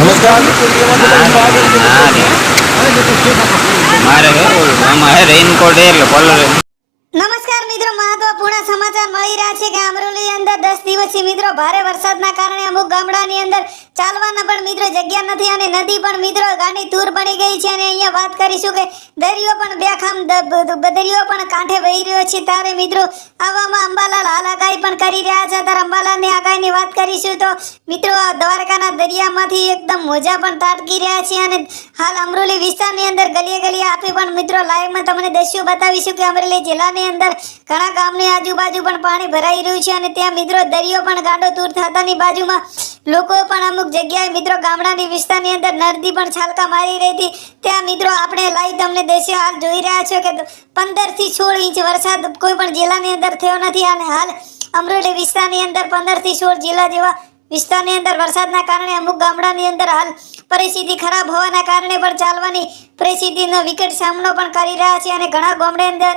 નમસ્કાર. મારે આમાં રેઇનકોટ એટલે કલર. નમસ્કાર મિત્રો, મહત્વપૂર્ણ સમાચાર મળી રહ્યા છે કે અમરોલી અંદર 10 દિવસથી મિત્રો ભારે વરસાદના કારણે અમુક ગામડાની અંદર ચાલવાના પણ મિત્રો જગ્યા નથી અને નદી પણ મિત્રો ગાંડી તૂર બની ગઈ છે. અને અહીંયા વાત કરીશું કે દરિયો પણ બેખામ દરિયો પણ કાંઠે વહી રહ્યો છે. ત્યારે મિત્રો આવામાં અંબાલાલ હાલ આગાહી પણ કરી રહ્યા છે. ત્યારે અંબાલાલની આગાહીની વાત કરીશું તો મિત્રો દ્વારકાના દરિયામાંથી એકદમ મોજા પણ તાટકી રહ્યા છે અને હાલ અમરોલી વિસ્તારની અંદર ગલીએ ગલીએ આપી પણ મિત્રો લાઈવમાં તમને દ્રશ્યો બતાવીશું કે અમરેલી જિલ્લાની અંદર ઘણા ગામની આજુબાજુ પણ પાણી ભરાઈ રહ્યું છે અને ત્યાં મિત્રો દરિયો પણ ગાંડો તૂર થતાની બાજુમાં લોકો પણ અમુક જગ્યાએ મિત્રો ગામડાની વિસ્તારની અંદર નદી પણ છાલકા મારી રહી હતી. ત્યાં મિત્રો આપણે લાઈવ તમને દ્રશ્યો હાલ જોઈ રહ્યા છો કે 15 થી 16 ઇંચ વરસાદ કોઈ પણ જિલ્લાની અંદર થયો નથી અને હાલ અમરેલી વિસ્તારની અંદર 15 થી 16 જિલ્લા જેવા વિસ્તારની અંદર વરસાદના કારણે અમુક ગામડાની અંદર હાલ પરિસ્થિતિ ખરાબ હોવાના કારણે પણ ચાલવાની પરિસ્થિતિનો વિકટ સામનો પણ કરી રહ્યા છે અને ઘણા ગામડે અંદર